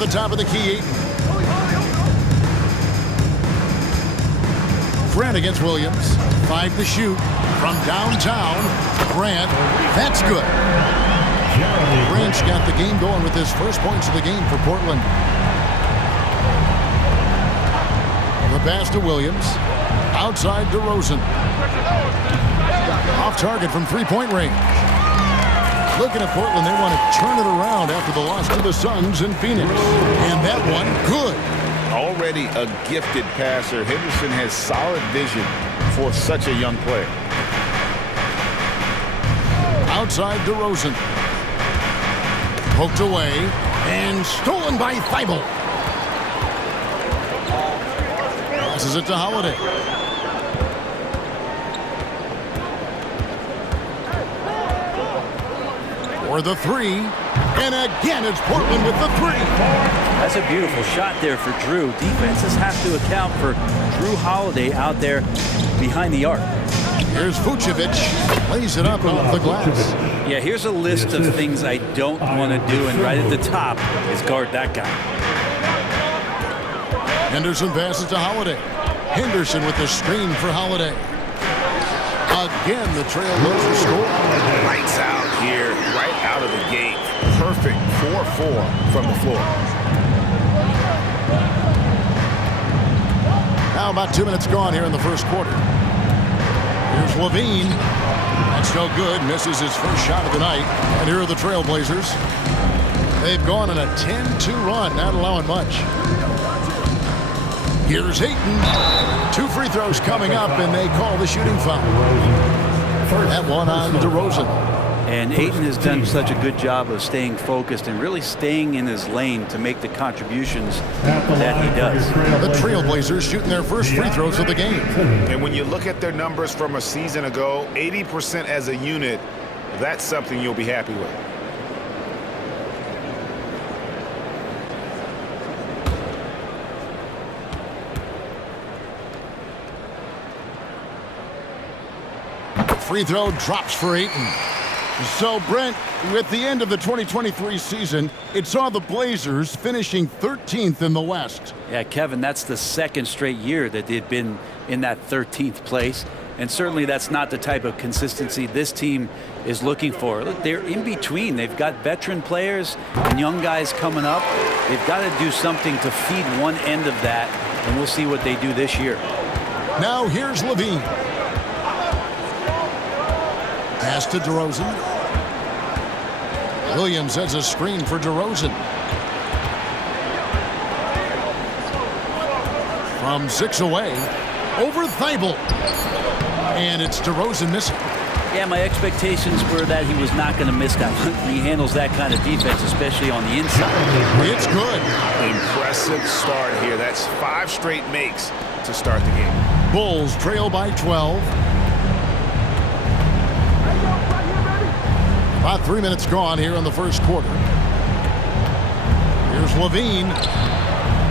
at the top of the key. Grant against Williams. 5 to shoot from downtown. Grant, that's good. Grant's got the game going with his first points of the game for Portland. The pass to Williams. Outside DeRozan. Off target from three-point range. Looking at Portland, they want to turn it around after the loss to the Suns in Phoenix. And that one, good. Already a gifted passer, Henderson has solid vision for such a young player. Outside DeRozan. Poked away and stolen by Thibault. Passes it to Holiday. For the three. And again, it's Portland with the three. That's a beautiful shot there for Drew. Defenses have to account for Drew Holiday out there behind the arc. Here's Vucevic. Lays it up off the glass. Yeah, here's a list of things I don't want to do, and right at the top is guard that guy. Henderson passes to Holiday. Henderson with the screen for Holiday. Again, the Trailblazers score. Lights out here, right out of the gate. Perfect 4-4 from the floor. Now about 2 minutes gone here in the first quarter. Here's Levine. That's no good. Misses his first shot of the night. And here are the Trailblazers. They've gone on a 10-2 run, not allowing much. Here's Ayton. 2 free throws coming up, and they call the shooting foul. That one on DeRozan. And Ayton has done such a good job of staying focused and really staying in his lane to make the contributions that he does. The Trailblazers shooting their first free throws of the game. And when you look at their numbers from a season ago, 80% as a unit, that's something you'll be happy with. Free throw drops for Ayton. So, Brent, with the end of the 2023 season, it saw the Blazers finishing 13th in the West. Yeah, Kevin, that's the second straight year that they've been in that 13th place. And certainly that's not the type of consistency this team is looking for. Look, they're in between. They've got veteran players and young guys coming up. They've got to do something to feed one end of that, and we'll see what they do this year. Now here's Levine. Pass to DeRozan. Williams has a screen for DeRozan. From 6 away, over Thibault. And it's DeRozan missing. Yeah, my expectations were that he was not going to miss that one. He handles that kind of defense, especially on the inside. It's good. Impressive start here. That's 5 straight makes to start the game. Bulls trail by 12. About 3 minutes gone here in the first quarter. Here's Levine.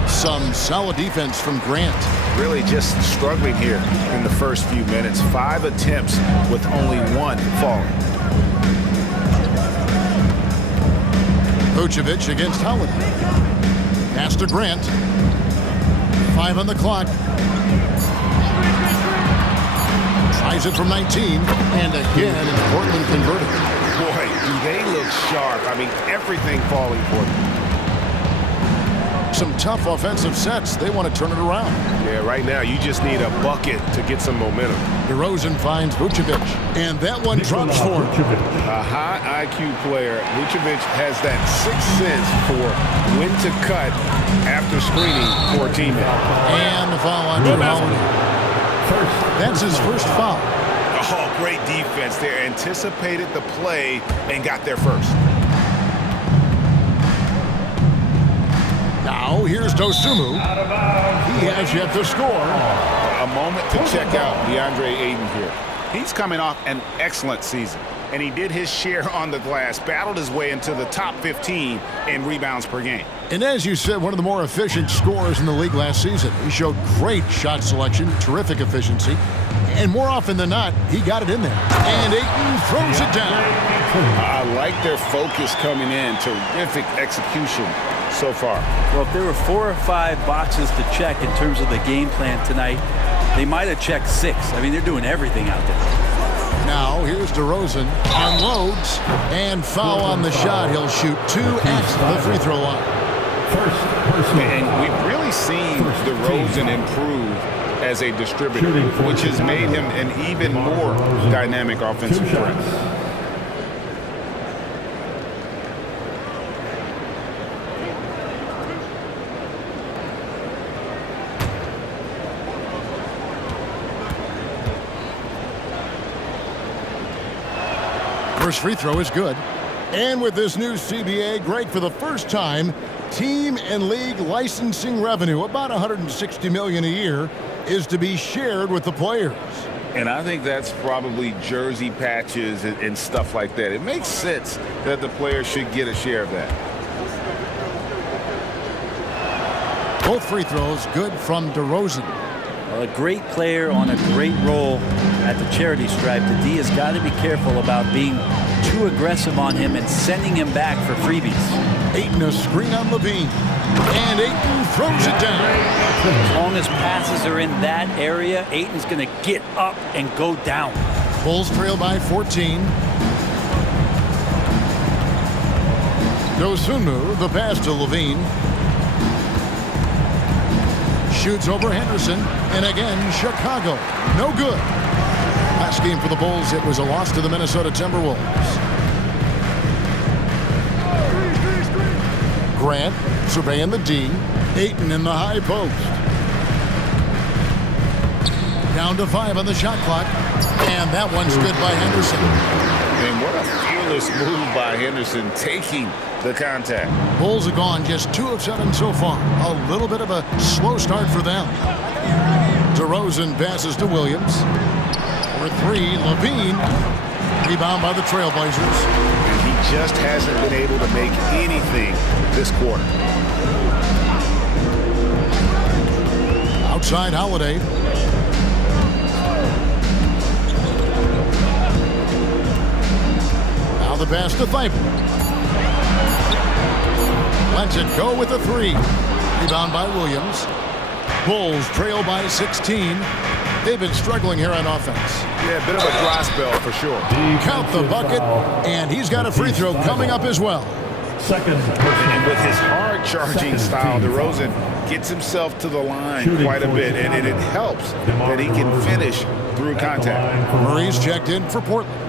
Some solid defense from Grant. Really just struggling here in the first few minutes. 5 attempts with only 1 falling. Vucevic against Holiday. Pass to Grant. 5 on the clock. Tries it from 19. And again, it's Portland converted. Boy, do they look sharp. I mean, everything falling for them. Some tough offensive sets. They want to turn it around. Yeah, right now you just need a bucket to get some momentum. DeRozan finds Vucevic. And that one drops for him. A high IQ player. Vucevic has that 6th sense for when to cut after screening for a teammate. And the foul on Drew Holiday. That's his first foul. Oh, great defense there. Anticipated the play and got there first. Now here's Dosunmu. He has yet to score. A moment to check out DeAndre Ayton here. He's coming off an excellent season, and he did his share on the glass, battled his way into the top 15 in rebounds per game. And as you said, one of the more efficient scorers in the league last season. He showed great shot selection, terrific efficiency, and more often than not, he got it in there. And Ayton throws it down. I like like their focus coming in. Terrific execution so far. Well, if there were 4 or 5 boxes to check in terms of the game plan tonight, they might have checked 6. I mean, they're doing everything out there. Now, here's DeRozan. Unloads and foul on the shot. He'll shoot 2 at the free throw line. And we've really seen DeRozan improve as a distributor, which has made him an even more dynamic offensive threat. First free throw is good. And with this new CBA, Greg, for the first time, team and league licensing revenue, about $160 million a year, is to be shared with the players. And I think that's probably jersey patches and stuff like that. It makes sense that the players should get a share of that. Both free throws good from DeRozan. Well, a great player on a great role at the charity stripe. The D has got to be careful about being too aggressive on him and sending him back for freebies. Ayton a screen on Levine. And Ayton throws it down. As long as passes are in that area, Ayton's going to get up and go down. Bulls trail by 14. Dosunmu, the pass to Levine. Shoots over Henderson. And again, Chicago. No good. Last game for the Bulls, it was a loss to the Minnesota Timberwolves. Grant surveying the D. Ayton in the high post. Down to 5 on the shot clock. And that one's good by Henderson. And what a fearless move by Henderson, taking the contact. Bulls have gone just 2 of 7 so far. A little bit of a slow start for them. DeRozan passes to Williams. For 3, Levine. Rebound by the Trailblazers. And he just hasn't been able to make anything this quarter. Outside Holiday. Now the pass to Thibault. Lets it go with a 3. Rebound by Williams. Bulls trail by 16. They've been struggling here on offense. Yeah, a bit of a dry spell for sure. Count the bucket, and he's got a free throw coming up as well. And with his hard-charging style, DeRozan gets himself to the line quite a bit, and it helps that he can finish through contact. Murray's checked in for Portland.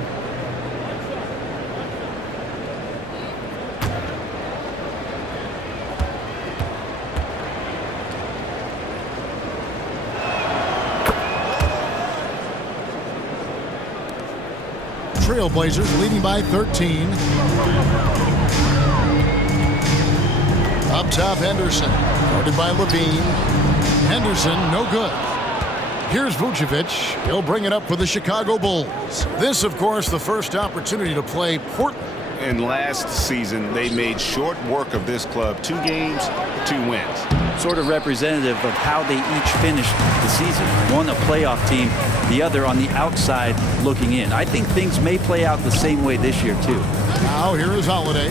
Trailblazers leading by 13. Up top, Henderson. Guarded by Levine. Henderson, no good. Here's Vucevic. He'll bring it up for the Chicago Bulls. This, of course, the first opportunity to play Portland. And last season, they made short work of this club. 2 games, 2 wins. Sort of representative of how they each finished the season. One a playoff team, the other on the outside looking in. I think things may play out the same way this year, too. Now here is Holiday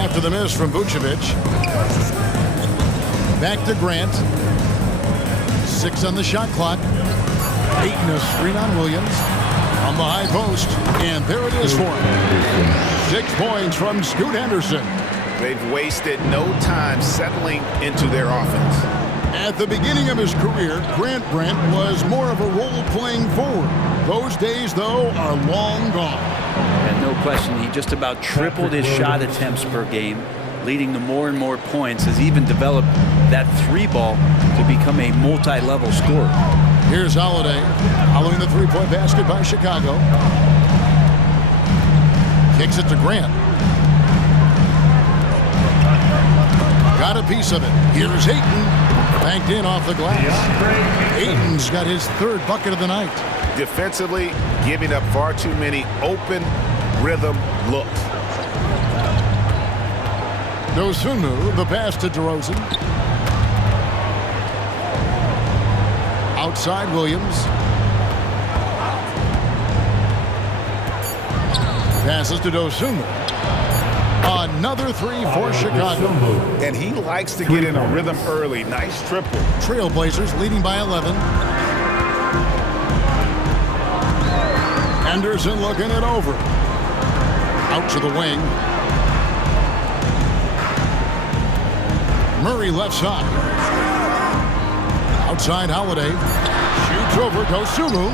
after the miss from Vucevic. Back to Grant. 6 on the shot clock. Ayton a screen on Williams. On the high post. And there it is for him. 6 points from Scoot Henderson. They've wasted no time settling into their offense. At the beginning of his career, Grant was more of a role-playing forward. Those days, though, are long gone. And no question, he just about tripled his shot attempts per game, leading to more and more points, has even developed that 3-ball to become a multi-level scorer. Here's Holiday, following the 3-point basket by Chicago. Kicks it to Grant. Got a piece of it. Here's Ayton. Banked in off the glass. Ayton's got his 3rd bucket of the night. Defensively, giving up far too many open rhythm looks. Dosunmu, the pass to DeRozan. Outside Williams. Passes to Dosunmu. Another three for Chicago. And he likes to get in a rhythm early. Nice triple. Trailblazers leading by 11. Henderson looking it over. Out to the wing. Murray left side. Outside Holiday. Shoots over Dosunmu.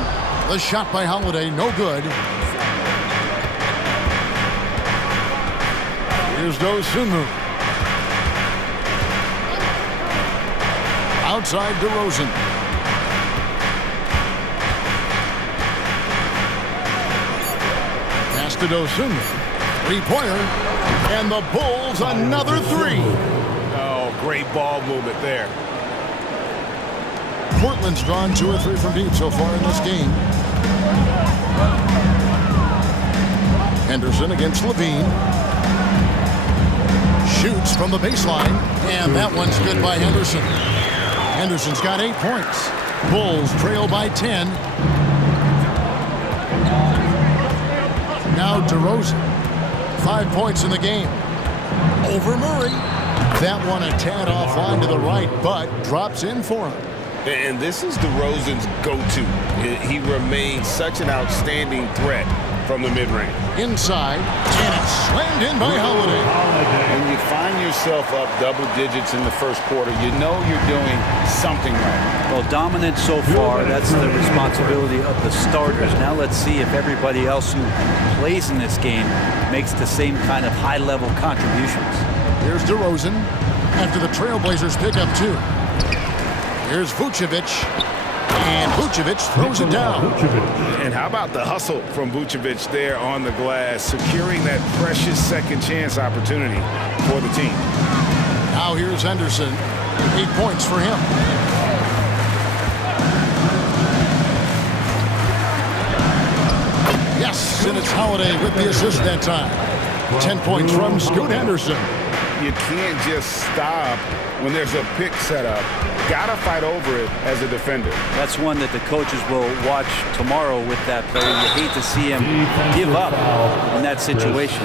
The shot by Holiday, no good. Here's Dosunmu. Outside DeRozan. Pass to Dosunmu. Three-pointer. And the Bulls another three. Oh, great ball movement there. Portland's drawn 2 or 3 from deep so far in this game. Henderson against Levine. Shoots from the baseline, and that one's good by Henderson. Henderson's got 8 points. Bulls trail by 10. Now DeRozan. 5 points in the game. Over Murray. That one a tad offline to the right, but drops in for him. And this is DeRozan's go-to. He remains such an outstanding threat from the mid-range. Inside, and it's slammed in by Holiday. When you find yourself up double digits in the first quarter, you know you're doing something right. Well, dominant so far. That's the responsibility of the starters. Now let's see if everybody else who plays in this game makes the same kind of high-level contributions. Here's DeRozan after the Trailblazers pick up 2. Here's Vucevic, and Vucevic throws it down. And how about the hustle from Vucevic there on the glass, securing that precious second chance opportunity for the team. Now here's Henderson. 8 points for him. Yes, and it's Holiday with the assist that time. 10 points from Scoot Henderson. You can't just stop when there's a pick set up. Gotta fight over it as a defender. That's one that the coaches will watch tomorrow with that player. You hate to see him give up in that situation.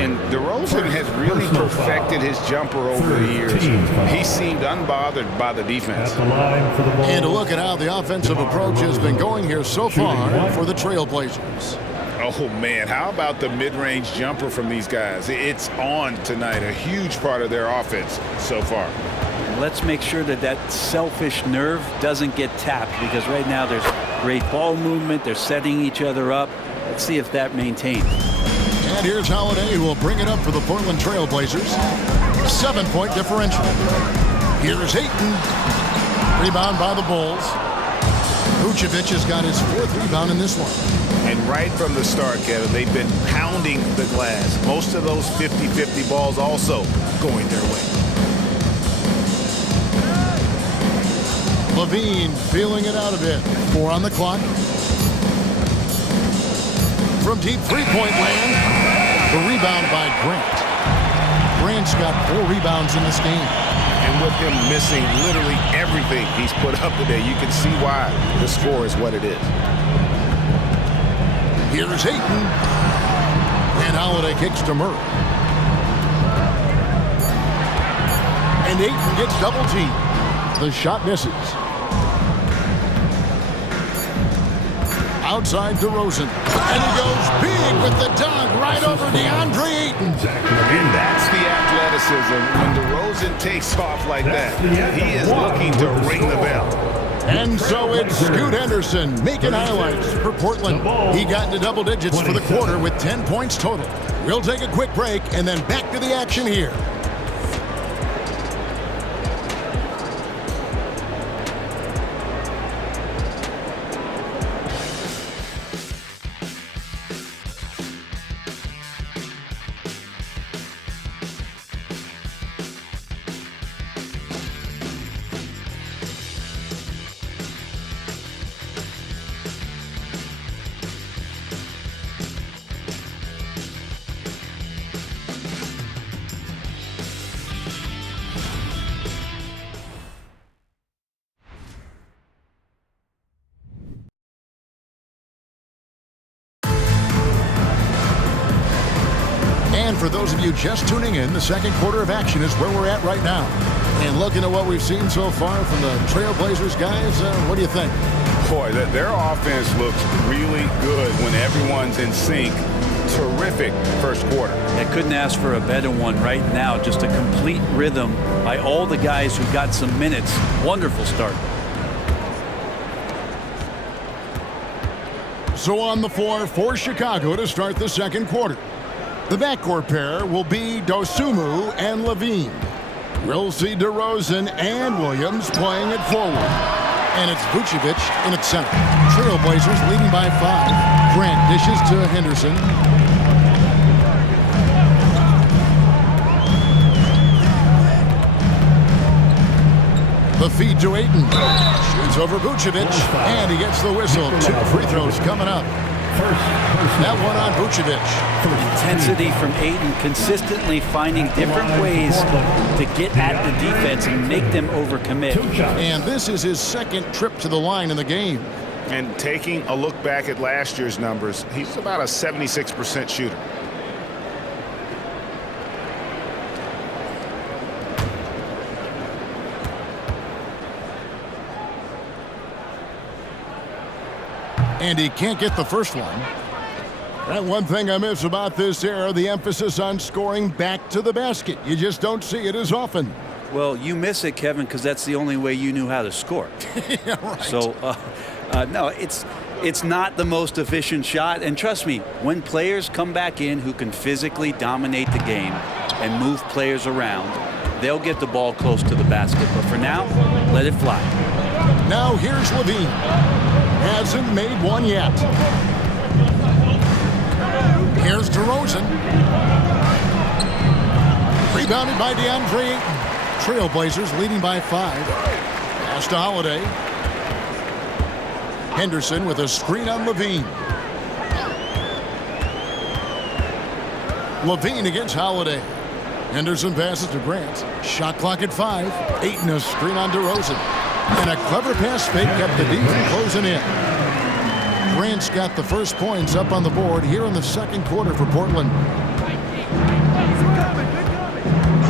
And DeRozan has really perfected his jumper over the years. He seemed unbothered by the defense. And to look at how the offensive approach has been going here so far for the Trailblazers. Oh, man, how about the mid-range jumper from these guys? It's on tonight, a huge part of their offense so far. Let's make sure that that selfish nerve doesn't get tapped, because right now there's great ball movement. They're setting each other up. Let's see if that maintains. And here's Holiday, who will bring it up for the Portland Trailblazers. 7-point differential. Here's Ayton. Rebound by the Bulls. Vucevic has got his 4th rebound in this one. And right from the start, Kevin, they've been pounding the glass. Most of those 50-50 balls also going their way. Levine feeling it out a bit. 4 on the clock. From deep three-point land, the rebound by Grant. Grant's got 4 rebounds in this game. And with him missing literally everything he's put up today, you can see why the score is what it is. Here's Ayton. And Holiday kicks to Murray. And Ayton gets double-teamed. The shot misses. Outside DeRozan. And he goes big with the dunk right over DeAndre Ayton. And that's the athleticism. When DeRozan takes off like that, he is looking to ring the bell. And so it's Scoot Henderson making highlights for Portland. He got into double digits for the quarter with 10 points total. We'll take a quick break and then back to the action here. And for those of you just tuning in, the second quarter of action is where we're at right now. And looking at what we've seen so far from the Trailblazers guys, what do you think? Boy, their offense looks really good when everyone's in sync. Terrific first quarter. I couldn't ask for a better one right now. Just a complete rhythm by all the guys who got some minutes. Wonderful start. So on the floor for Chicago to start the second quarter. The backcourt pair will be Dosunmu and Levine. We'll see DeRozan and Williams playing it forward. And it's Vucevic in its center. Trailblazers leading by 5. Grant dishes to Henderson. The feed to Ayton. Shoots over Vucevic. And he gets the whistle. 2 free throws coming up. That one on Vucevic. Intensity from Ayton, consistently finding different ways to get at the defense and make them overcommit. And this is his second trip to the line in the game. And taking a look back at last year's numbers, he's about a 76% shooter. And he can't get the first one. That one thing I miss about this era, the emphasis on scoring back to the basket. You just don't see it as often. Well, you miss it, Kevin, because that's the only way you knew how to score. Yeah, right. So, no, it's not the most efficient shot. And trust me, when players come back in who can physically dominate the game and move players around, they'll get the ball close to the basket. But for now, let it fly. Now here's Levine. Hasn't made one yet. Here's DeRozan. Rebounded by DeAndre Ayton. Trailblazers leading by 5. Pass to Holiday. Henderson with a screen on Levine. Levine against Holiday. Henderson passes to Grant. Shot clock at 5. Ayton a screen on DeRozan. And a clever pass fake kept the defense closing in. Grant's got the first points up on the board here in the second quarter for Portland.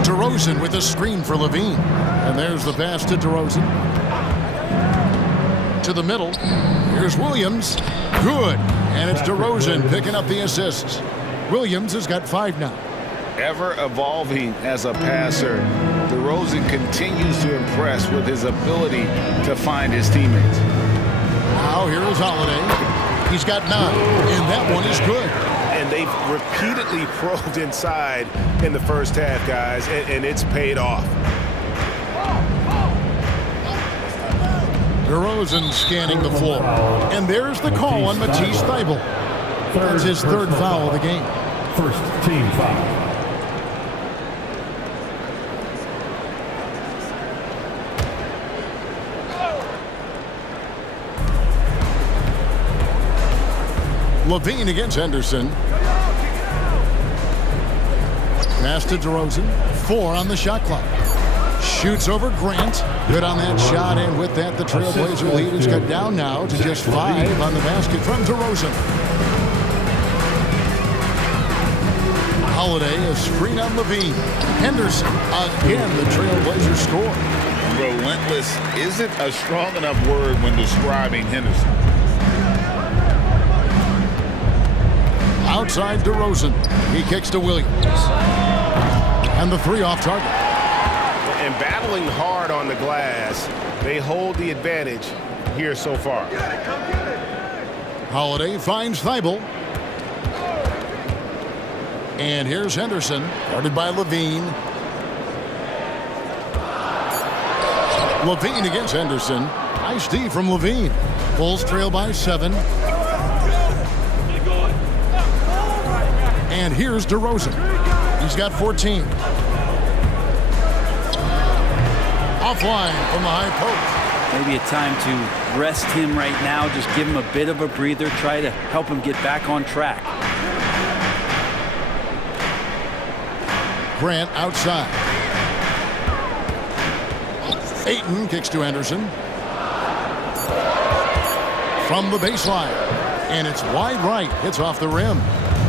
DeRozan with a screen for Levine. And there's the pass to DeRozan. To the middle. Here's Williams. Good. And it's DeRozan picking up the assists. Williams has got 5 now. Ever evolving as a passer, DeRozan continues to impress with his ability to find his teammates. Now here is Holiday. He's got 9, and that one is good. And they've repeatedly probed inside in the first half, guys, and it's paid off. DeRozan scanning the floor. And there's the call on Matisse Thybulle. That's his 3rd foul of the game. First team foul. Levine against Henderson. Pass to DeRozan. 4 on the shot clock. Shoots over Grant. Good on that shot, and with that, the Trailblazer lead is cut down now to just 5 on the basket from DeRozan. Holiday, a screen on Levine. Henderson, again, the Trailblazers score. Relentless isn't a strong enough word when describing Henderson. Outside DeRozan. He kicks to Williams. And the 3 off target. And battling hard on the glass, they hold the advantage here so far. Holiday finds Thybulle. And here's Henderson, guarded by Levine. Levine against Henderson. Nice D from Levine. Bulls trail by 7. And here's DeRozan. He's got 14. Offline from the high post. Maybe a time to rest him right now. Just give him a bit of a breather. Try to help him get back on track. Grant outside. Ayton kicks to Henderson. From the baseline. And it's wide right. Hits off the rim.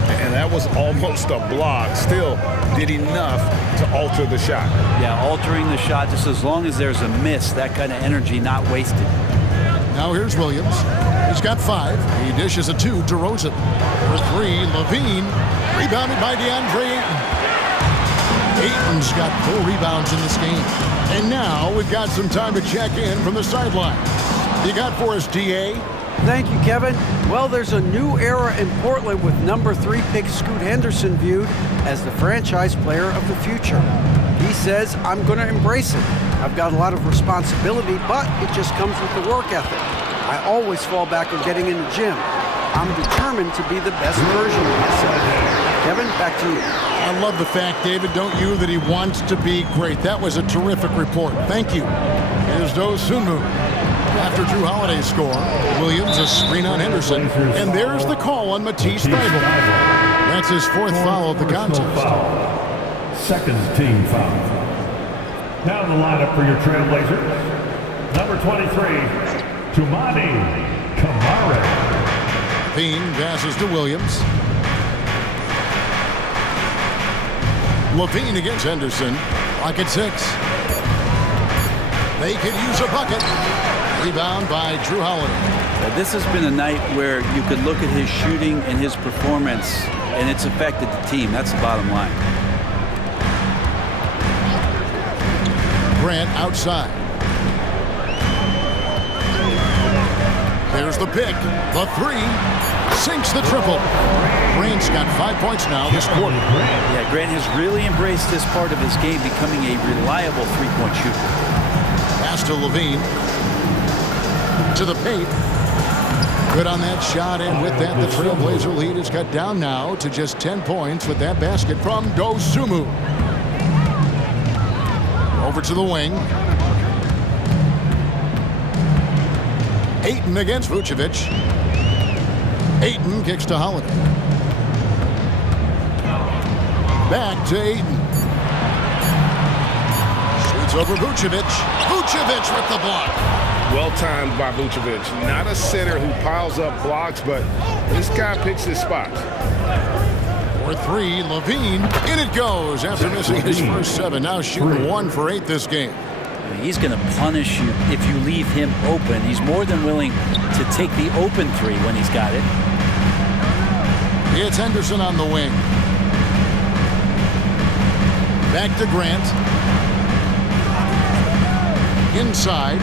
And that was almost a block. Still did enough to alter the shot. Yeah, altering the shot just as long as there's a miss, that kind of energy not wasted. Now here's Williams. He's got 5. He dishes a 2. DeRozan for 3. Levine rebounded by DeAndre Ayton. Ayton's got 4 rebounds in this game. And now we've got some time to check in from the sideline. You got for us, D.A.? Thank you, Kevin. Well, there's a new era in Portland with number 3 pick Scoot Henderson viewed as the franchise player of the future. He says, I'm going to embrace it. I've got a lot of responsibility, but it just comes with the work ethic. I always fall back on getting in the gym. I'm determined to be the best version of myself. Kevin, back to you. I love the fact, David, don't you, that he wants to be great. That was a terrific report. Thank you. Here's Dosunmu. After Drew Holiday's score, Williams a screen on Henderson, and there's the call on Matisse Thybulle. That's his 4th foul of the contest. Second team foul. Now the lineup for your Trailblazers. Number 23, Toumani Camara. Levine passes to Williams. Levine against Henderson. Clock at 6. They could use a bucket. Rebound by Drew Holiday. This has been a night where you could look at his shooting and his performance, and it's affected the team. That's the bottom line. Grant outside. There's the pick. The 3. Sinks the triple. Grant's got 5 points now this quarter. Yeah, Grant has really embraced this part of his game, becoming a reliable three-point shooter. Pass to Levine. To the paint. Good on that shot, and with that, the Trailblazer lead is cut down now to just 10 points with that basket from Dosunmu. Over to the wing. Ayton against Vucevic. Ayton kicks to Holiday. Back to Ayton. Shoots over Vucevic. Vucevic with the block. Well timed by Vucevic. Not a center who piles up blocks, but this guy picks his spots. For 3, Levine. In it goes after missing his first 7. Now shooting 1 for 8 this game. He's going to punish you if you leave him open. He's more than willing to take the open 3 when he's got it. It's Henderson on the wing. Back to Grant. Inside.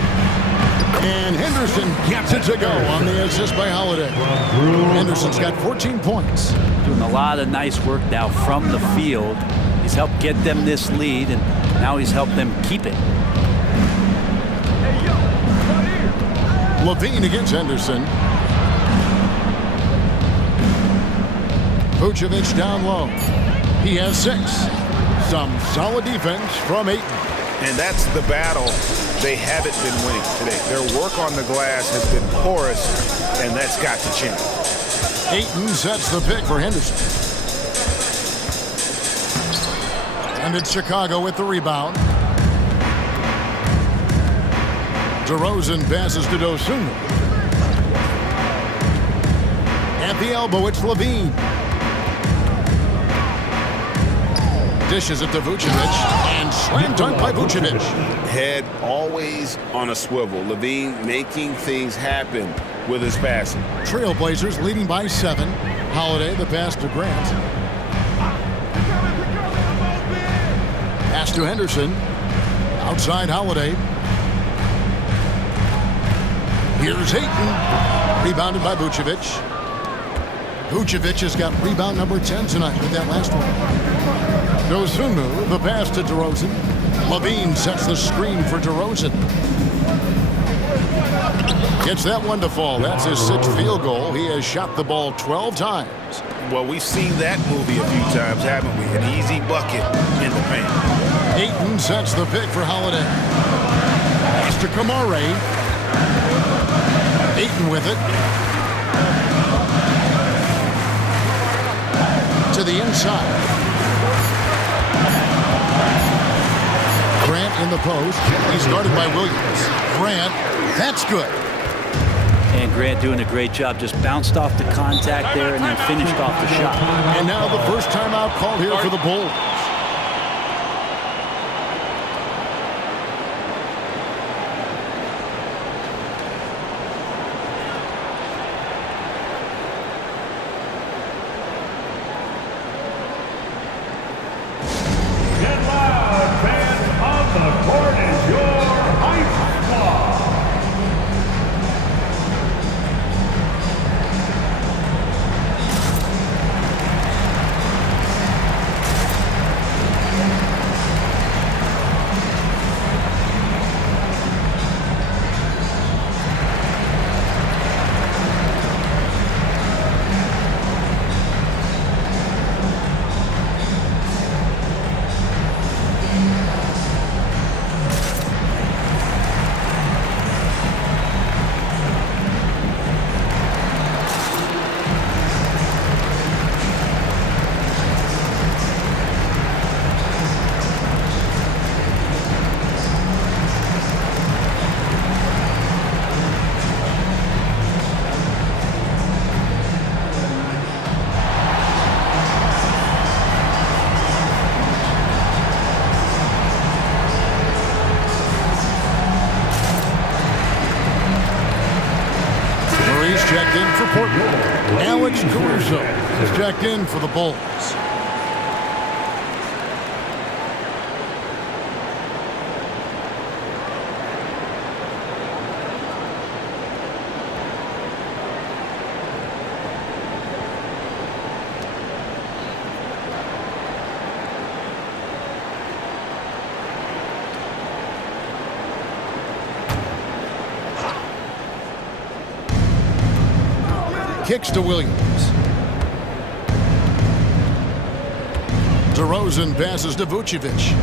And Henderson gets it to go on the assist by Holiday. Henderson's got 14 points. Doing a lot of nice work now from the field. He's helped get them this lead, and now he's helped them keep it. Levine against Henderson. Vucevic down low. He has 6. Some solid defense from Ayton. And that's the battle they haven't been winning today. Their work on the glass has been porous, and that's got to change. Ayton sets the pick for Henderson. And it's Chicago with the rebound. DeRozan passes to Dosunmu. At the elbow, it's Levine. Dishes it to Vucevic, and slam dunk by Vucevic. Head always on a swivel. Levine making things happen with his passing. Trailblazers leading by 7. Holiday, the pass to Grant. Pass to Henderson. Outside Holiday. Here's Ayton. Rebounded by Vucevic. Vucevic has got rebound number 10 tonight with that last one. Dosunmu, the pass to DeRozan. Levine sets the screen for DeRozan. Gets that one to fall. That's his 6th field goal. He has shot the ball 12 times. Well, we've seen that movie a few times, haven't we? An easy bucket in the paint. Ayton sets the pick for Holiday. Pass to Camara. Ayton with it. To the inside. Grant in the post. He's guarded by Williams. Grant, that's good. And Grant doing a great job. Just bounced off the contact there and then finished off the shot. And now the first timeout called here for the Bulls. Get loud, fans. On the court is your Ice Squad. Checked in for Portland. Alex Caruso is checked in for the Bulls. Kicks to Williams. DeRozan passes to Vucevic.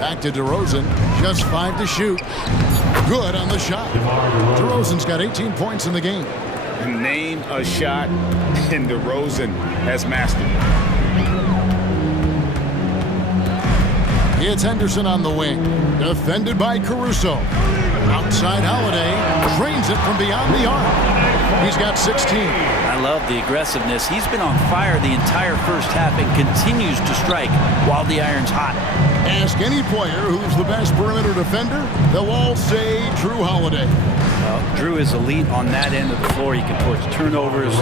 Back to DeRozan. Just 5 to shoot. Good on the shot. DeRozan's got 18 points in the game. Name a shot, and DeRozan has mastered it. It's Henderson on the wing. Defended by Caruso. Outside Holiday. Drains it from beyond the arc. He's got 16. I love the aggressiveness. He's been on fire the entire first half and continues to strike while the iron's hot. Ask any player who's the best perimeter defender, they'll all say Drew Holiday. Well, Drew is elite on that end of the floor. He can force turnovers,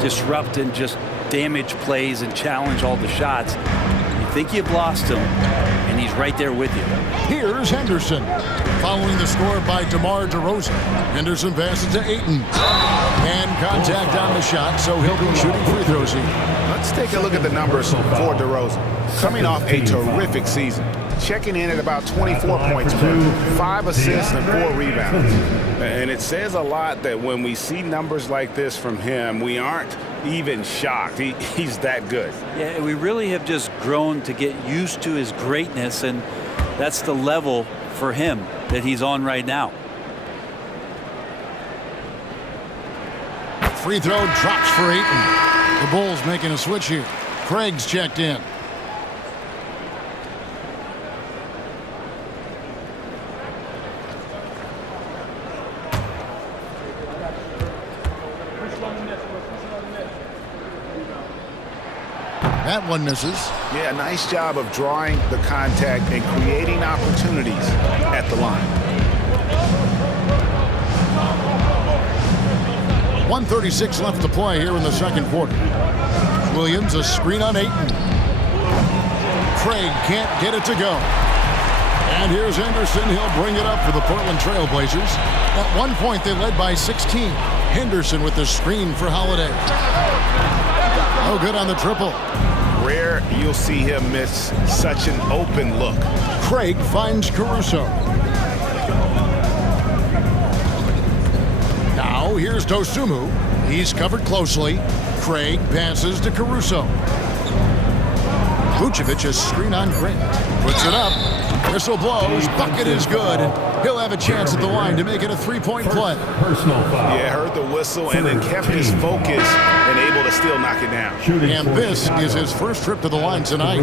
disrupt and just damage plays and challenge all the shots. You think you've lost him, and he's right there with you. Here's Henderson. Following the score by DeMar DeRozan. Henderson passes to Ayton. And contact on the shot, so he'll be shooting free throws here. Let's take a look at the numbers for DeRozan. Coming off a terrific season. Checking in at about 24 points per game, 5 assists and 4 rebounds. And it says a lot that when we see numbers like this from him, we aren't even shocked. He's that good. Yeah, we really have just grown to get used to his greatness, and that's the level for him that he's on right now. Free throw drops for Ayton. The Bulls making a switch here. Craig's checked in. That one misses. Yeah, nice job of drawing the contact and creating opportunities at the line. 1:36 left to play here in the second quarter. Williams, a screen on Ayton. Craig can't get it to go. And here's Henderson. He'll bring it up for the Portland Trail Blazers. At one point, they led by 16. Henderson with the screen for Holiday. Oh, good on the triple. Rare you'll see him miss such an open look. Craig finds Caruso. Now here's Dosunmu. He's covered closely. Craig passes to Caruso. Vucevic a screen on Grant. Puts it up. Whistle blows. Bucket is good. He'll have a chance at the line to make it a three-point play. Personal foul. Yeah, heard the whistle and then kept his focus and able to still knock it down. And this is his first trip to the line tonight.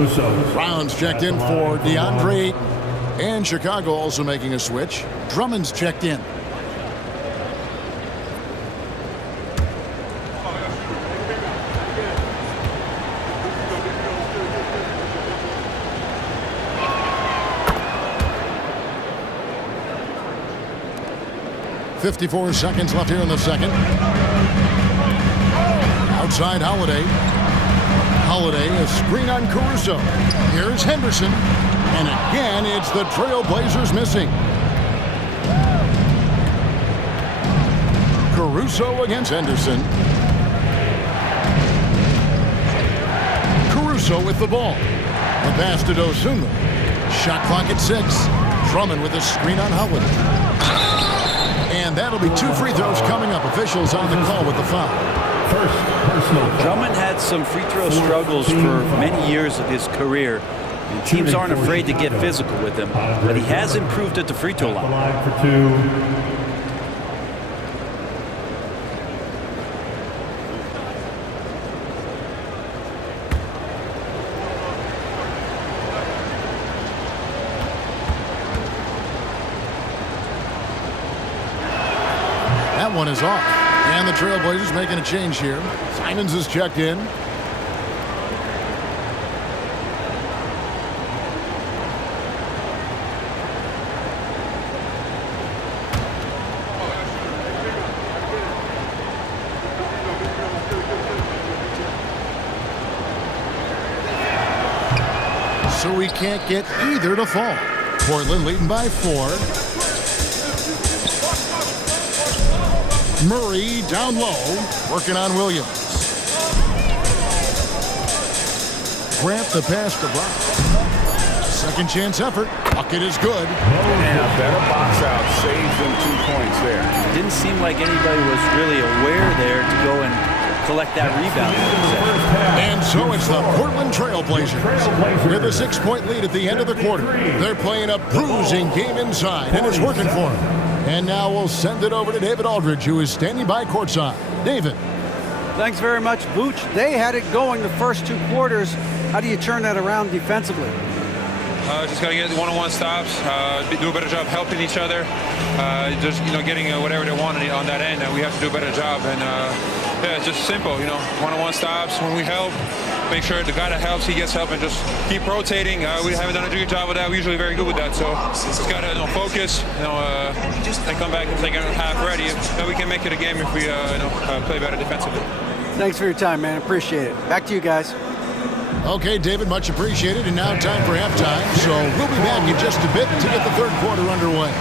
Rounds checked in for DeAndre Ayton. And Chicago also making a switch. Drummond's checked in. .54 seconds left here in the second. Outside Holiday. Holiday, a screen on Caruso. Here's Henderson. And again, it's the Trailblazers missing. Caruso against Henderson. Caruso with the ball. The pass to Dosunmu. Shot clock at 6. Drummond with a screen on Holiday. And that'll be 2 free throws coming up. Officials on the call with the foul. First personal foul. Drummond had some free throw struggles for many years of his career. And teams aren't afraid to get physical with him, but he has improved at the free throw line. Line for 2. That one is off. And the Trailblazers making a change here. Simons is checked in. So we can't get either to fall. Portland leading by 4. Murray down low, working on Williams. Grant the pass to Brown. Second chance effort. Bucket is good. And a better box out saves them 2 points there. It didn't seem like anybody was really aware there to go and collect that rebound. And so it's the Portland Trailblazers with a 6-point lead at the end of the quarter. They're playing a bruising game inside, and it's working for them. And now we'll send it over to David Aldridge, who is standing by courtside. David. Thanks very much, Booch. They had it going the first 2 quarters. How do you turn that around defensively? Just got to get one-on-one stops, do a better job helping each other, just, getting whatever they want on that end. We have to do a better job. And, yeah, it's just simple, one-on-one stops. When we help, make sure the guy that helps, he gets help, and just keep rotating. We haven't done a good job with that. We're usually very good with that. So just got to focus, and come back and take it half ready. We can make it a game if we play better defensively. Thanks for your time, man. Appreciate it. Back to you guys. Okay, David, much appreciated. And now time for halftime. So we'll be back in just a bit to get the third quarter underway.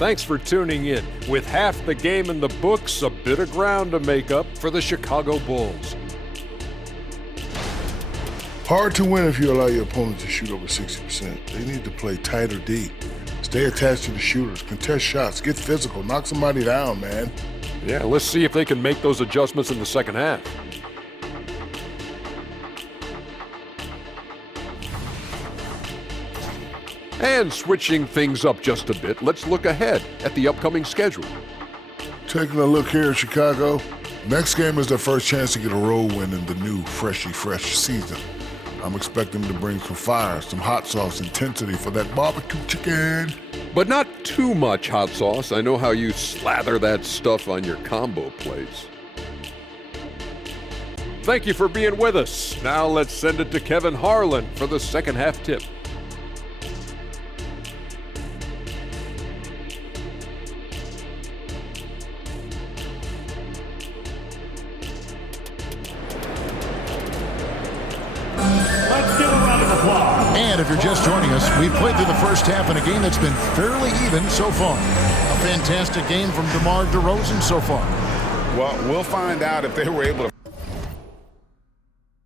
Thanks for tuning in. With half the game in the books, a bit of ground to make up for the Chicago Bulls. Hard to win if you allow your opponent to shoot over 60%. They need to play tight or deep. Stay attached to the shooters, contest shots, get physical, knock somebody down, man. Yeah, let's see if they can make those adjustments in the second half. And switching things up just a bit, let's look ahead at the upcoming schedule. Taking a look here in Chicago, next game is their first chance to get a road win in the new fresh season. I'm expecting them to bring some fire, some hot sauce, intensity for that barbecue chicken. But not too much hot sauce. I know how you slather that stuff on your combo plates. Thank you for being with us. Now let's send it to Kevin Harlan for the second half tip. And if you're just joining us, we've played through the first half in a game that's been fairly even so far. A fantastic game from DeMar DeRozan so far. Well, we'll find out if they were able to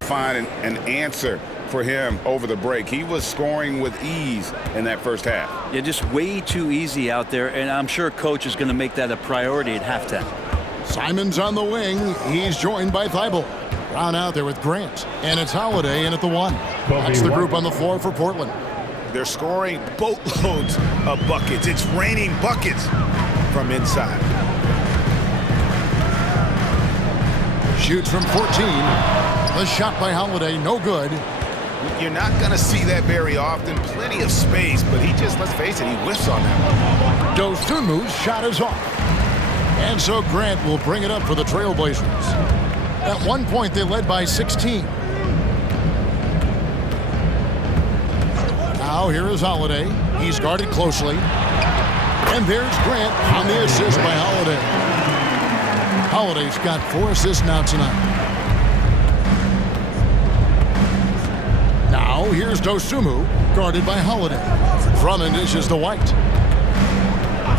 find an answer for him over the break. He was scoring with ease in that first half. Yeah, just way too easy out there, and I'm sure coach is going to make that a priority at halftime. Simons on the wing. He's joined by Thibault. Brown out there with Grant. And it's Holiday in at the 1. That's the group on the floor for Portland. They're scoring boatloads of buckets. It's raining buckets from inside. Shoots from 14. The shot by Holiday, no good. You're not going to see that very often. Plenty of space, but he just, let's face it, he whiffs on that one. Dosunmu's shot is off. And so Grant will bring it up for the Trailblazers. At one point, they led by 16. Now here is Holiday. He's guarded closely. And there's Grant on the assist by Holiday. Holiday's got 4 assists now tonight. Now here's Dosunmu, guarded by Holiday. Drummond dishes to White.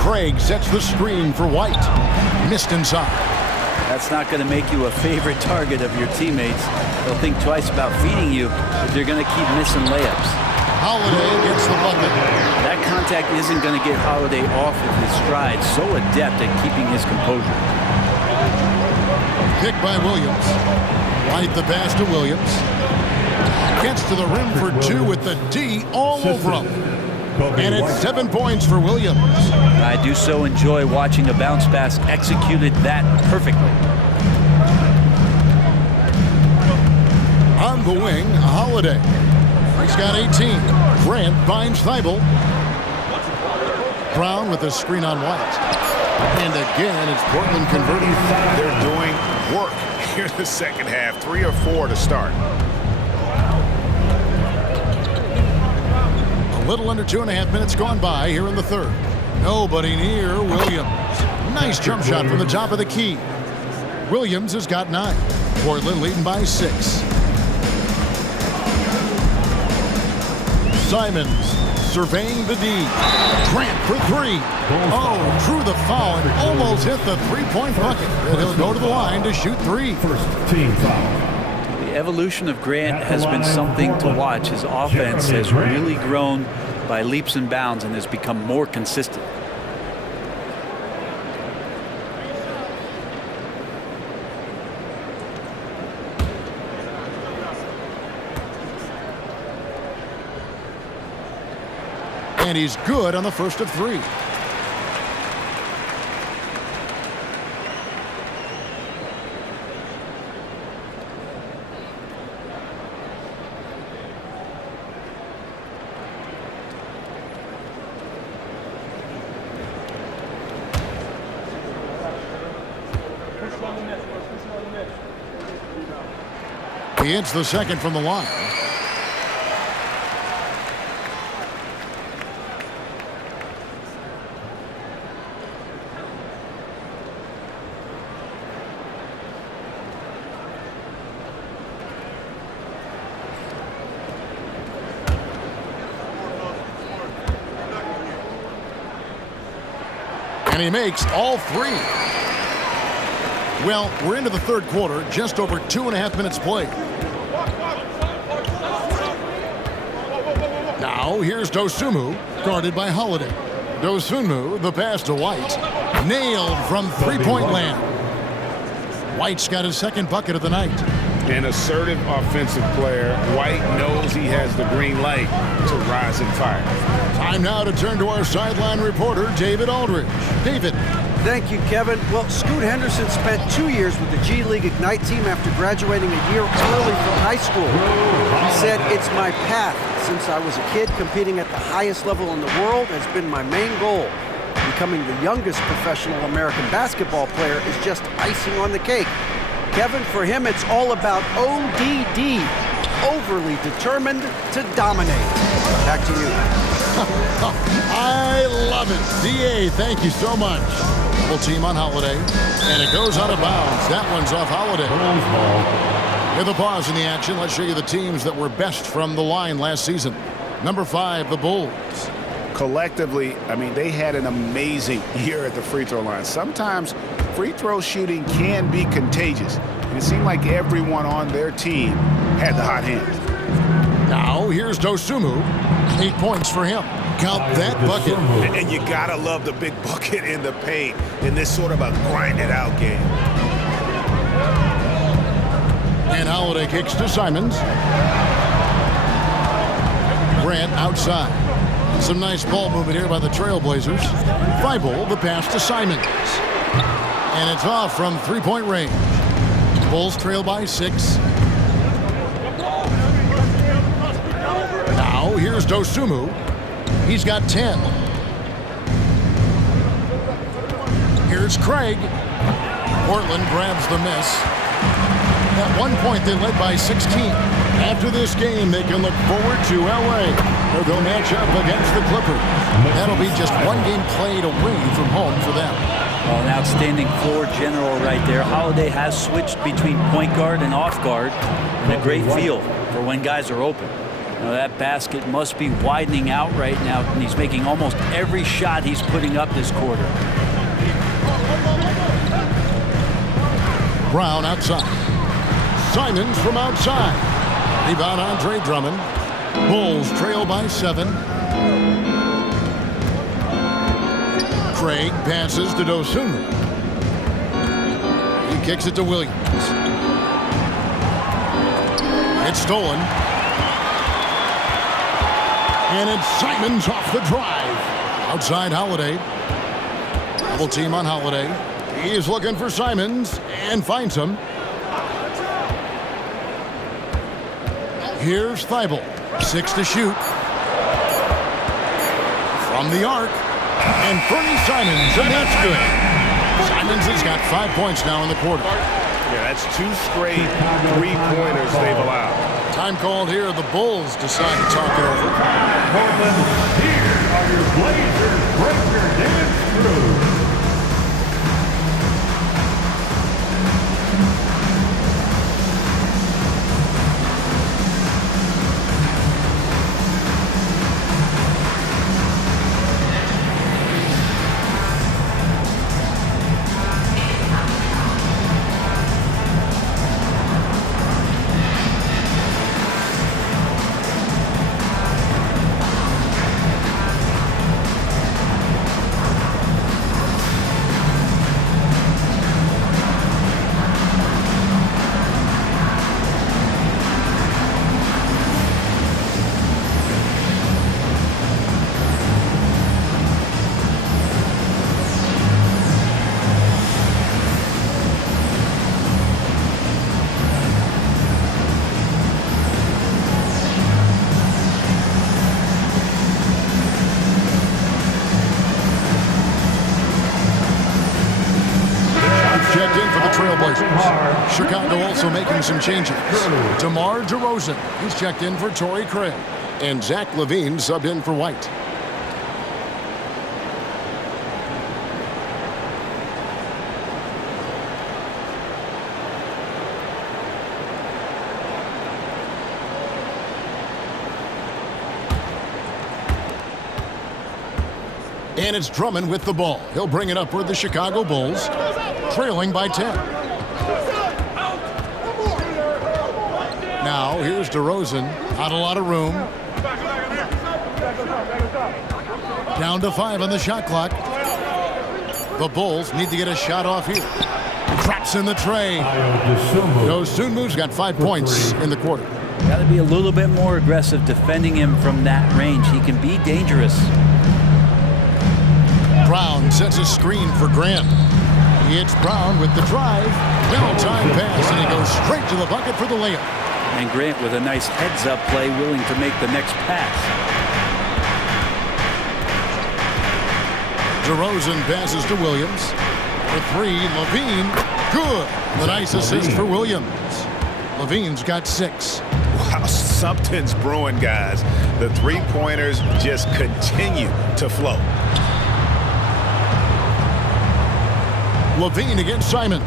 Craig sets the screen for White. Missed inside. That's not going to make you a favorite target of your teammates. They'll think twice about feeding you if they're going to keep missing layups. Holiday gets the bucket. That contact isn't going to get Holiday off of his stride. So adept at keeping his composure. Picked by Williams. White the pass to Williams. Gets to the rim for 2 with the D all over him. And it's 7 points for Williams. I do so enjoy watching a bounce pass executed that perfectly. On the wing, Holiday. He's got 18. Grant finds Thibault. Brown with the screen on White. And again, it's Portland converting. They're doing work here in the second half. 3 or 4 to start. A little under 2.5 minutes gone by here in the third. Nobody near Williams. Nice jump shot from the top of the key. Williams has got 9. Portland leading by 6. Simons surveying the D. Grant for 3. Oh, drew the foul and almost hit the 3-point bucket. And he'll go to the line to shoot 3. First team foul. The evolution of Grant has been something to watch. His offense has really grown by leaps and bounds and has become more consistent. And he's good on the first of 3. He hits the second from the line. And he makes all 3. Well, we're into the third quarter, just over 2.5 minutes played. Now here's Dosunmu, guarded by Holiday. Dosunmu, the pass to White. Nailed from three-point land. White's got his second bucket of the night. An assertive offensive player. White knows he has the green light to rise and fire. Time now to turn to our sideline reporter, David Aldridge. David. Thank you, Kevin. Well, Scoot Henderson spent 2 years with the G League Ignite team after graduating a year early from high school. He said, "It's my path. Since I was a kid, competing at the highest level in the world has been my main goal. Becoming the youngest professional American basketball player is just icing on the cake." Kevin, for him, it's all about ODD, overly determined to dominate. Back to you. I love it. DA, thank you so much. Double team on Holiday, and it goes out of bounds. That one's off Holiday. With a pause in the action, let's show you the teams that were best from the line last season. Number 5, the Bulls. Collectively, I mean, they had an amazing year at the free throw line. Sometimes free throw shooting can be contagious, and it seemed like everyone on their team had the hot hand. Now here's Dosunmu. 8 points for him. Count that bucket. And you gotta love the big bucket in the paint in this sort of a grinded-out game. And Holiday kicks to Simons. Grant outside. Some nice ball movement here by the Trailblazers. Thibault, the pass to Simons. And it's off from three-point range. Bulls trail by 6. Now here's Dosunmu. He's got 10. Here's Craig. Portland grabs the miss. At one point, they led by 16. After this game, they can look forward to L.A., where they'll match up against the Clippers. That'll be just one game played away from home for them. Well, an outstanding floor general right there. Holiday has switched between point guard and off guard, and a great feel for when guys are open. Now, that basket must be widening out right now, and he's making almost every shot he's putting up this quarter. Brown outside. Simons from outside. Rebound Andre Drummond. Bulls trail by 7. Craig passes to Dosunmu. He kicks it to Williams. It's stolen. And it's Simons off the drive. Outside Holiday. Double team on Holiday. He is looking for Simons and finds him. Here's Thibault. 6 to shoot. From the arc. And Fernie Simons, and that's good. Simons has got 5 points now in the quarter. Yeah, that's 2 straight three-pointers they've allowed. Time called here. The Bulls decide to talk it over. Portland, here are your Blazers breaker dance crew. Checked in for the Trailblazers. Chicago also making some changes. DeMar DeRozan, he's checked in for Torrey Craig. And Zach LaVine subbed in for White. And it's Drummond with the ball. He'll bring it up for the Chicago Bulls, trailing by 10. Now, here's DeRozan. Not a lot of room. Down to 5 on the shot clock. The Bulls need to get a shot off here. Traps in the tray. Dosunmu's got 5 points in the quarter. Got to be a little bit more aggressive defending him from that range. He can be dangerous. Brown sets a screen for Grant. He hits Brown with the drive. Well-timed pass, and he goes straight to the bucket for the layup. And Grant with a nice heads-up play, willing to make the next pass. DeRozan passes to Williams. For 3, Levine. Good. The nice assist for Williams. Levine's got 6. Wow, something's brewing, guys. The three-pointers just continue to flow. Levine against Simons.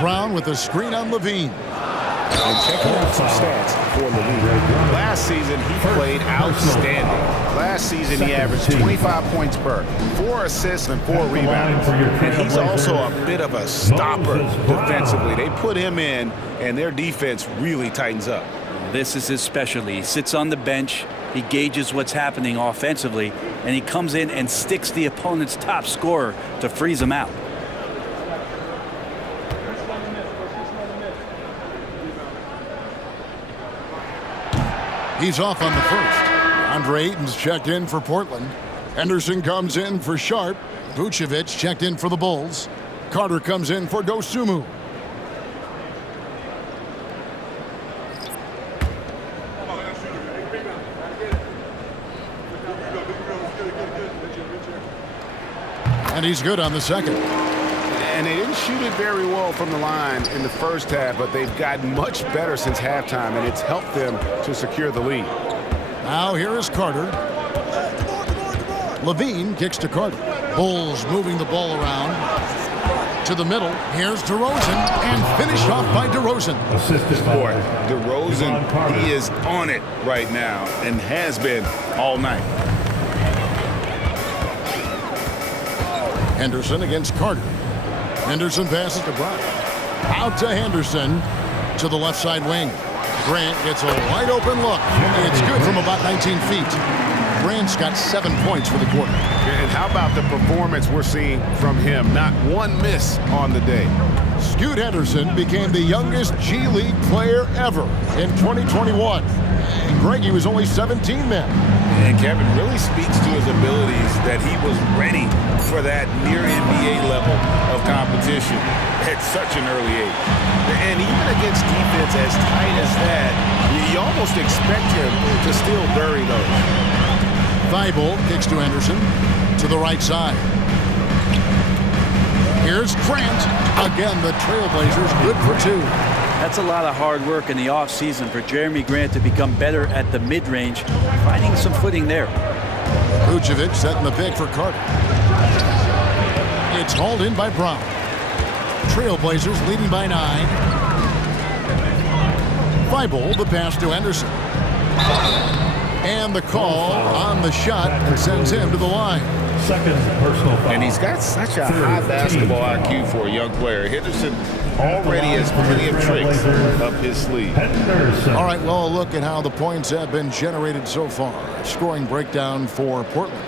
Brown with a screen on Levine. And checking out some stats for Levine. Last season, he played outstanding. Last season, he averaged 25 points per, 4 assists and 4 rebounds. And he's also a bit of a stopper defensively. They put him in, and their defense really tightens up. This is his specialty. He sits on the bench, he gauges what's happening offensively, and he comes in and sticks the opponent's top scorer to freeze him out. He's off on the first. Andre Ayton's checked in for Portland. Henderson comes in for Sharp. Vucevic checked in for the Bulls. Carter comes in for Dosunmu. And he's good on the second. And they didn't shoot it very well from the line in the first half, but they've gotten much better since halftime, and it's helped them to secure the lead. Now here is Carter. Levine kicks to Carter. Bulls moving the ball around to the middle. Here's DeRozan, and finished off by DeRozan. Boy, DeRozan, he is on it right now and has been all night. Henderson against Carter. Henderson passes to Brown. Out to Henderson to the left side wing. Grant gets a wide open look. It's good from about 19 feet. Grant's got 7 points for the quarter. And how about the performance we're seeing from him? Not one miss on the day. Scoot Henderson became the youngest G League player ever in 2021. Greg, he was only 17 then. And Kevin really speaks to his abilities that he was ready for that near NBA level of competition at such an early age. And even against defense as tight as that, you almost expect him to still bury those. Thibault kicks to Henderson to the right side. Here's Grant. Again, the Trailblazers good for 2. That's a lot of hard work in the offseason for Jerami Grant to become better at the mid-range, finding some footing there. Vucevic setting the pick for Carter. It's hauled in by Brown. Trailblazers leading by 9. Thibault the pass to Henderson. And the call on the shot and sends him to the line. Second personal foul. And he's got such a high basketball IQ for a young player. Henderson already has plenty of tricks up his sleeve. All right, well, a look at how the points have been generated so far. Scoring breakdown for Portland.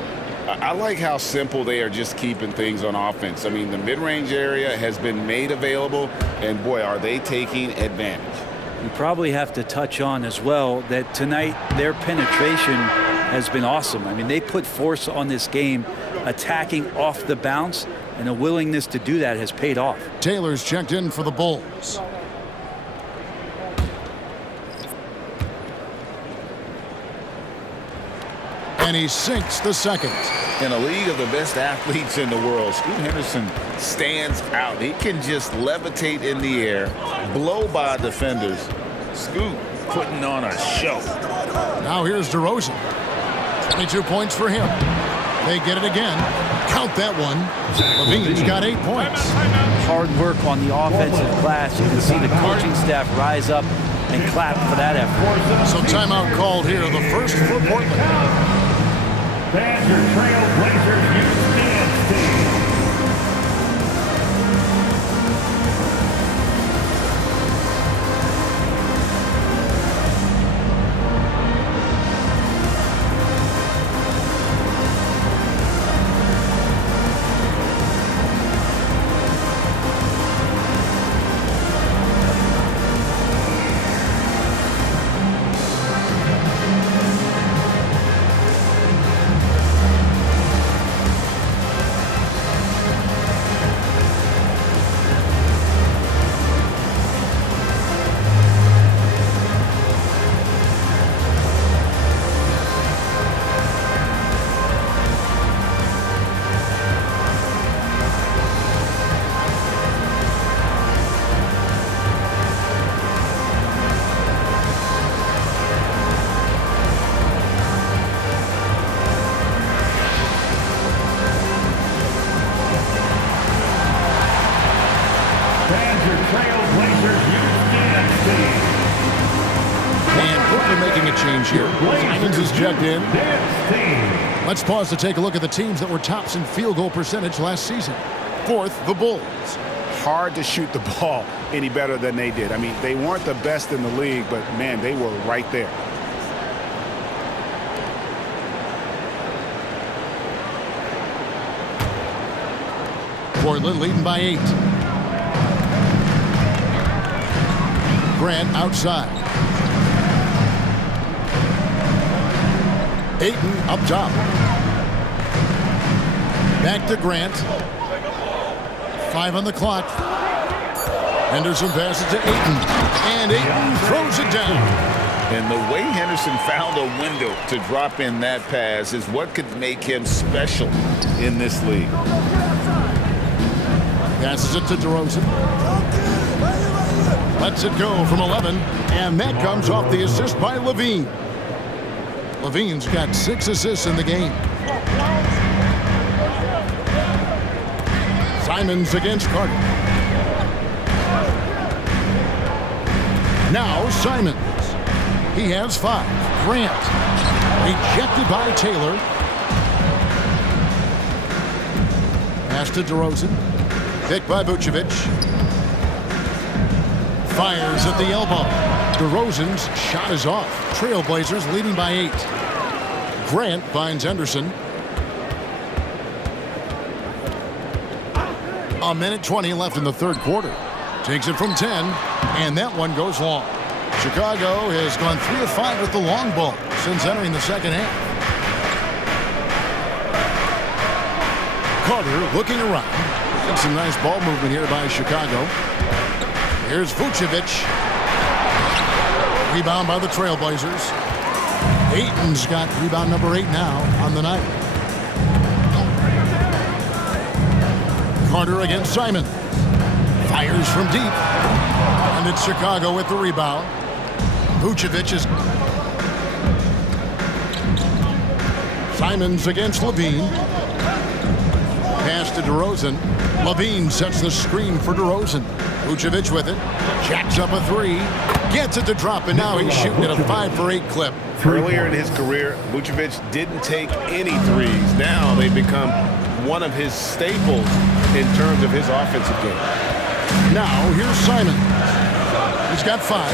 I like how simple they are just keeping things on offense. I mean, the mid-range area has been made available, and boy, are they taking advantage. You probably have to touch on as well that tonight their penetration has been awesome. I mean, they put force on this game, attacking off the bounce, and a willingness to do that has paid off. Taylor's checked in for the Bulls. And he sinks the second. In a league of the best athletes in the world, Scoot Henderson stands out. He can just levitate in the air, blow by defenders. Scoot putting on a show. Now here's DeRozan. 22 points for him. They get it again. Count that one. Levine's got 8 points. Hard work on the offensive glass. You can see the coaching staff rise up and clap for that effort. So timeout called here. The first for Portland. Fans, your Trailblazers use dance team. And Portland making a change here. Simons is checked in. Let's pause to take a look at the teams that were tops in field goal percentage last season. Fourth, the Bulls. Hard to shoot the ball any better than they did. I mean, they weren't the best in the league, but, man, they were right there. Portland leading by 8. Grant outside. Ayton up top. Back to Grant. 5 on the clock. Henderson passes to Ayton. And Ayton throws it down. And the way Henderson found a window to drop in that pass is what could make him special in this league. Passes it to DeRozan. Lets it go from 11. And that comes off the assist by Levine. Levine's got 6 assists in the game. Simons against Carter. Now Simons. He has 5. Grant. Rejected by Taylor. Pass to DeRozan. Picked by Vucevic. Fires at the elbow. DeRozan's shot is off. Trailblazers leading by 8. Grant finds Henderson. A minute 20 left in the third quarter. Takes it from 10, and that one goes long. Chicago has gone 3 of 5 with the long ball since entering the second half. Carter looking around. Got some nice ball movement here by Chicago. Here's Vucevic. Rebound by the Trailblazers. Ayton's got rebound number 8 now on the night. Carter against Simon. Fires from deep. And it's Chicago with the rebound. Vucevic is... Simons against Levine. Pass to DeRozan. Levine sets the screen for DeRozan. Vucevic with it. Jacks up a 3. Gets it to drop, and now he's shooting at a 5 for 8 clip. Earlier in his career, Vucevic didn't take any threes. Now they've become one of his staples in terms of his offensive game. Now here's Simon. He's got 5.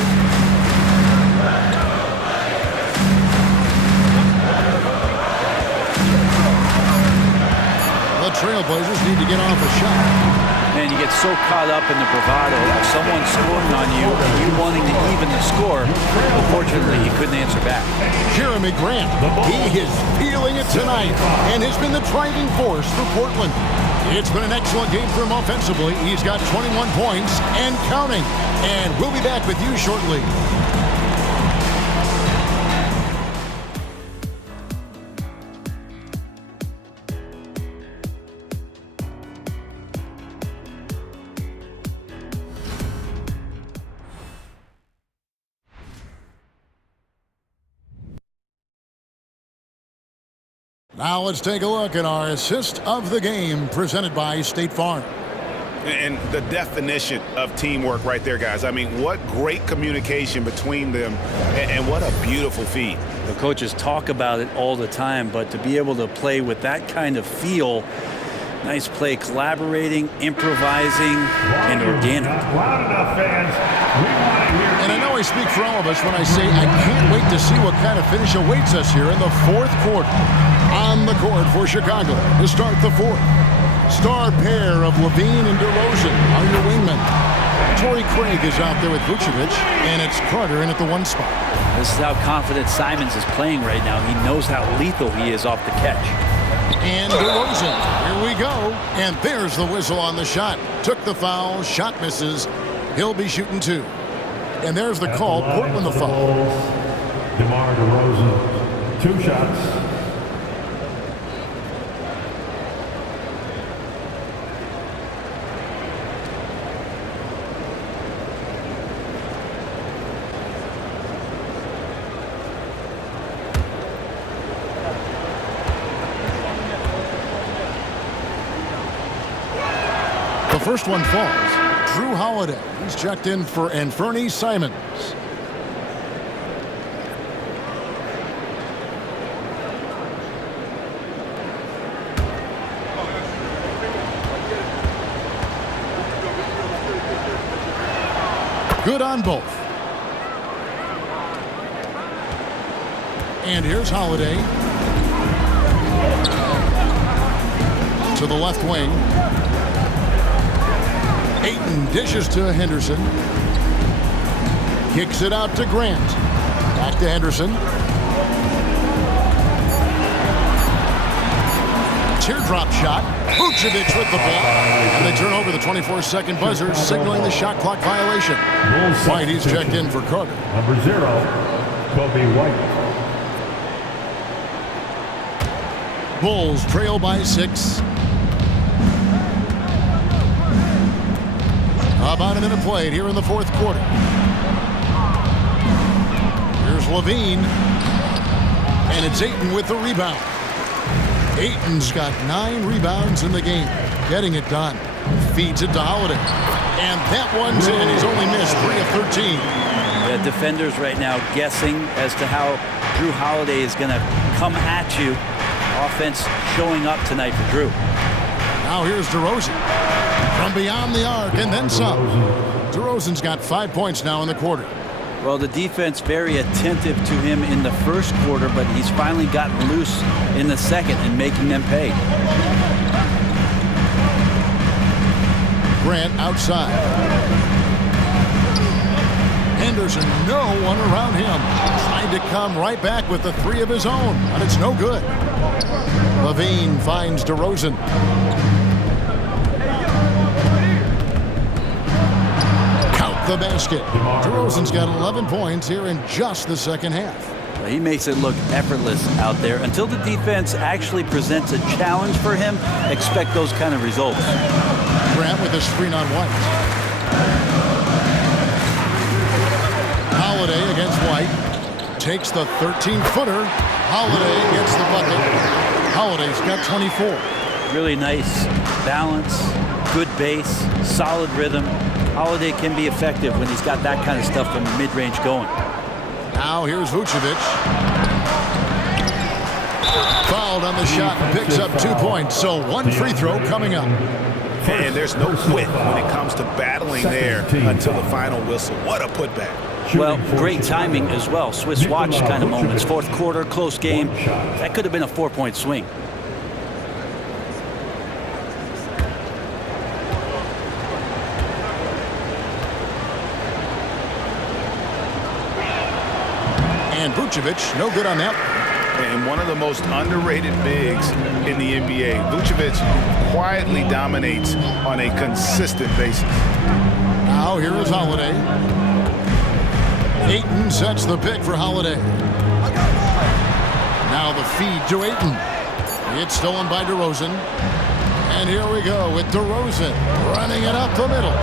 The Trailblazers need to get off a shot. Man, you get so caught up in the bravado of someone scoring on you and you wanting to even the score. Unfortunately, he couldn't answer back. Jeremy Grant, he is feeling it tonight and has been the driving force for Portland. It's been an excellent game for him offensively. He's got 21 points and counting. And we'll be back with you shortly. Now let's take a look at our assist of the game presented by State Farm. And the definition of teamwork right there, guys. I mean, what great communication between them, and what a beautiful feed. The coaches talk about it all the time, but to be able to play with that kind of feel, nice play, collaborating, improvising, and organic. Loud enough, fans. And I know I speak for all of us when I say I can't wait to see what kind of finish awaits us here in the fourth quarter. On the court for Chicago to start the fourth. Star pair of Levine and DeRozan are your wingmen. Torrey Craig is out there with Vucevic, and it's Carter in at the 1 spot. This is how confident Simons is playing right now. He knows how lethal he is off the catch. And DeRozan, here we go. And there's the whistle on the shot. Took the foul, shot misses. He'll be shooting 2. And there's the call, Portland the foul. DeMar DeRozan, 2 shots. The first one falls. Drew Holiday. He's checked in for Anfernee Simons. Good on both. And here's Holiday. To the left wing. Ayton dishes to Henderson. Kicks it out to Grant. Back to Henderson. Teardrop shot. Vucevic with the ball. And they turn over the 24-second buzzer, signaling the shot clock violation. White, he's checked in for Carter. Number 0, Kobe White. Bulls trail by 6. About a minute played here in the fourth quarter. Here's Levine. And it's Ayton with the rebound. Ayton's got 9 rebounds in the game. Getting it done. Feeds it to Holiday. And that one's in. He's only missed 3 of 13. The defenders right now guessing as to how Drew Holiday is going to come at you. Offense showing up tonight for Drew. Now here's DeRozan. From beyond the arc and then some. DeRozan's got 5 points now in the quarter. Well, the defense very attentive to him in the first quarter, but he's finally gotten loose in the second and making them pay. Grant outside. Henderson, no one around him. Trying to come right back with the 3 of his own, but it's no good. Levine finds DeRozan. The basket. DeRozan's got 11 points here in just the second half. Well, he makes it look effortless out there. Until the defense actually presents a challenge for him, expect those kind of results. Grant with a screen on White. Holiday against White. Takes the 13-footer. Holiday gets the bucket. Holiday's got 24. Really nice balance, good base, solid rhythm. Holiday can be effective when he's got that kind of stuff from the mid-range going. Now here's Vucevic. Fouled on the shot, picks up 2 points, so 1 free throw coming up. And there's no quit when it comes to battling there until the final whistle. What a putback. Well, great timing as well. Swiss watch kind of moments. Fourth quarter, close game. That could have been a 4-point swing. And Vucevic, no good on that. And one of the most underrated bigs in the NBA. Vucevic quietly dominates on a consistent basis. Now here is Holiday. Ayton sets the pick for Holiday. Now the feed to Ayton. It's stolen by DeRozan. And here we go with DeRozan running it up the middle.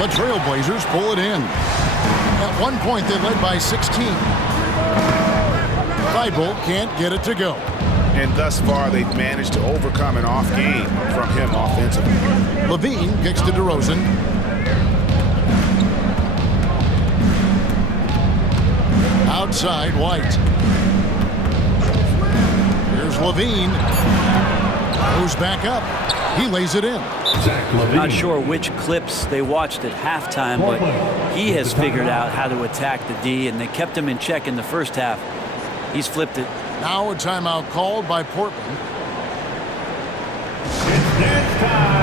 The Trailblazers pull it in. At one point they led by 16. Thibault can't get it to go. And thus far, they've managed to overcome an off game from him offensively. Levine kicks to DeRozan. Outside, White. Here's Levine. Goes back up. He lays it in. Not sure which clips they watched at halftime, but he has figured out how to attack the D, and they kept him in check in the first half. He's flipped it. Now a timeout called by Portland. It's dance time.